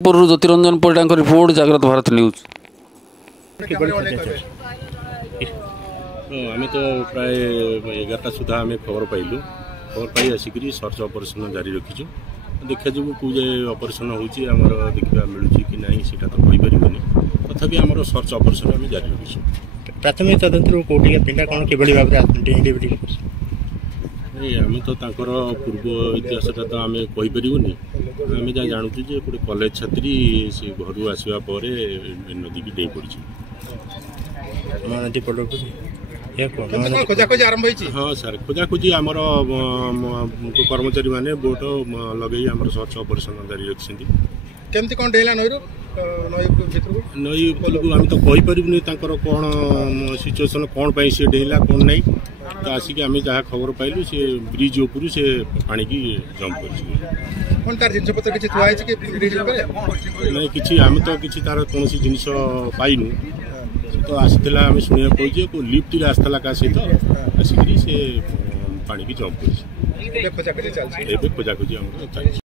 पूर्व ज्योतिरंजन परिडा रिपोर्ट जागृत भारत न्यूज। आम तो प्राय 11टा सुधा आम खबर पाइलु। खबर पाई आसिक सर्च ऑपरेशन जारी रखीचु। देखा जो कौ ऑपरेशन होची देखा मिलूँ कि नहीं से तो कहीपरि तथापि आम सर्च ऑपरेशन आम जारी रखीचु। प्राथमिक तदंत कौटिका पिंडा कौन किभली भाव आम तो पूर्व इतिहासटा तो आम कहीपरि आम जहाँ जानूँ गोटे कॉलेज छात्री से घर आसवा नदी की डेई पड़ी। हाँ सर खोजाखोजी आमर कर्मचारी मैंने बोट लगे आम सर्च ऑपरेशन जारी रखिंट। केमती कौन डेला नई को आम तो कहीपरि कौन सिचुएसन कौन पाई से डेला कौन नहीं तो आसिक आम जहाँ खबर पाइलु से ब्रिज उपरू से पानी की जंप नहीं कि आम तो किसी तार कौन जिनस पाइनु तो आसला आम शुणा पड़े लिफ्ट आसला क्या सहित आसिक से पानी की जंप कर खोजाखोजी आम चलती।